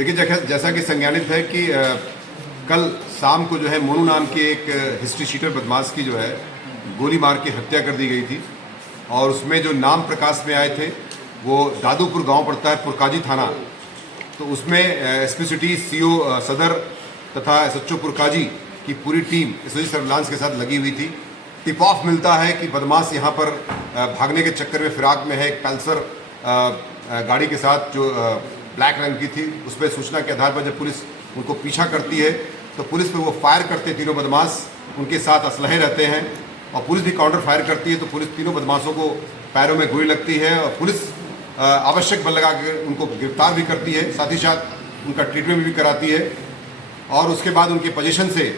देखिए, जैसा कि संज्ञानित है कि कल शाम को जो है मोनू नाम के एक हिस्ट्री शीटर बदमाश की जो है गोली मार के हत्या कर दी गई थी। और उसमें जो नाम प्रकाश में आए थे वो दादूपुर गांव पड़ता है, पुरकाजी थाना। तो उसमें एसपी सिटी, सीओ सदर तथा एसएचओ पुरकाजी की पूरी टीम एसओजी सर्विलांस के साथ लगी हुई थी। टिप ऑफ मिलता है कि बदमाश यहाँ पर भागने के चक्कर में फिराक में है। एक पल्सर गाड़ी के साथ जो ब्लैक रंग की थी, उस पर सूचना के आधार पर जब पुलिस उनको पीछा करती है तो पुलिस पे वो फायर करते हैं। तीनों बदमाश, उनके साथ असलहे रहते हैं और पुलिस भी काउंटर फायर करती है। तो पुलिस तीनों बदमाशों को पैरों में गोली लगती है और पुलिस आवश्यक बल लगा कर उनको गिरफ्तार भी करती है, साथ ही साथ उनका ट्रीटमेंट भी कराती है। और उसके बाद उनके पोजीशन से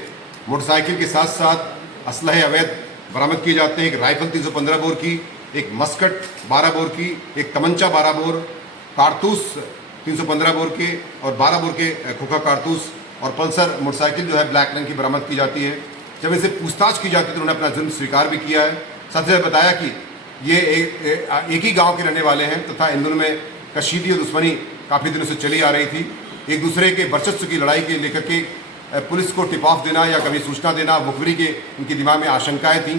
मोटरसाइकिल के साथ साथ असलहे अवैध बरामद किए जाते हैं। एक राइफल 315 बोर की, एक मस्कट 12 बोर की, एक तमंचा 12 बोर, कारतूस 315 बोर के और 12 बोर के खोखा कारतूस और पल्सर मोटरसाइकिल जो है ब्लैक रंग की बरामद की जाती है। जब इसे पूछताछ की जाती है तो उन्होंने अपना जुर्म स्वीकार भी किया है। साथ ही बताया कि ये एक ही गांव के रहने वाले हैं तथा इन दोनों में कशीदी और दुश्मनी काफ़ी दिनों से चली आ रही थी। एक दूसरे के वर्चस्व की लड़ाई के लेकर के पुलिस को टिप ऑफ देना या कभी सूचना देना, मुखबिरी के उनके दिमाग में आशंकाएं थीं,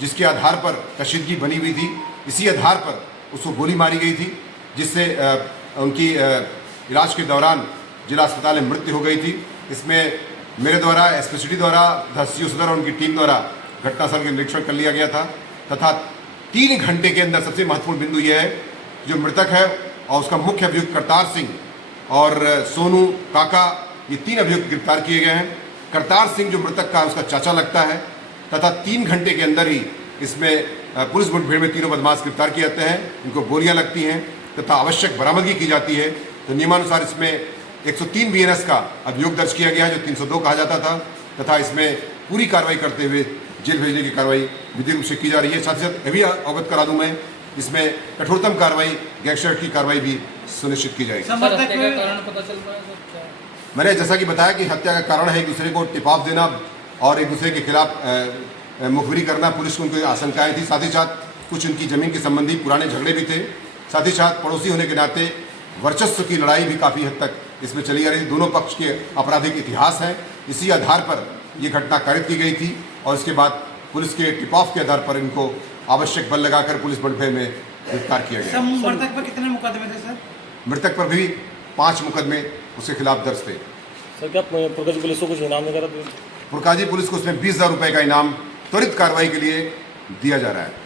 जिसके आधार पर कशीदगी बनी हुई थी। इसी आधार पर उसको गोली मारी गई थी, जिससे उनकी इलाज के दौरान जिला अस्पताल में मृत्यु हो गई थी। इसमें मेरे द्वारा, एसपी सिटी द्वारा तथा सीओ सदर और उनकी टीम द्वारा घटनास्थल का निरीक्षण कर लिया गया था तथा 3 घंटे के अंदर सबसे महत्वपूर्ण बिंदु यह है, जो मृतक है और उसका मुख्य अभियुक्त करतार सिंह और सोनू काका, ये 3 अभियुक्त गिरफ्तार किए गए हैं। करतार सिंह जो मृतक का उसका चाचा लगता है तथा 3 घंटे के अंदर ही इसमें पुलिस मुठभेड़ में तीनों बदमाश गिरफ्तार किए जाते हैं। इनको गोलियां लगती हैं तथा आवश्यक बरामदगी की जाती है। तो नियमानुसार इसमें 103 बीएनएस का अभियोग दर्ज किया गया है, जो 302 कहा जाता था, तथा इसमें पूरी कार्रवाई करते हुए जेल भेजने की कार्रवाई विधिक रूप से की जा रही है। साथ ही साथ अभी अवगत करा दूं मैं, इसमें कठोरतम कार्रवाई, गैंगस्टर की कार्रवाई भी सुनिश्चित की जाएगी। मैंने जैसा कि बताया कि हत्या का कारण है एक दूसरे को टिप ऑफ देना और एक दूसरे के खिलाफ मुखबिरी करना। पुलिस को उनकी आशंकाएं थी, साथ ही साथ कुछ उनकी जमीन के संबंधी पुराने झगड़े भी थे। साथ ही साथ पड़ोसी होने के नाते वर्चस्व की लड़ाई भी काफ़ी हद तक इसमें चली आ रही थी। दोनों पक्ष के आपराधिक इतिहास हैं। इसी आधार पर ये घटना कारित की गई थी और इसके बाद पुलिस के टिप ऑफ के आधार पर इनको आवश्यक बल लगाकर पुलिस मुठभेड़ में गिरफ्तार किया गया। मृतक पर कितने मुकदमे थे सर? मृतक पर भी 5 मुकदमे उसके खिलाफ दर्ज थे। सर, क्या पुरकाजी पुलिस को कुछ इनाम वगैरह? पुरकाजी पुलिस को उसमें 20,000 रुपये का इनाम त्वरित कार्रवाई के लिए दिया जा रहा है।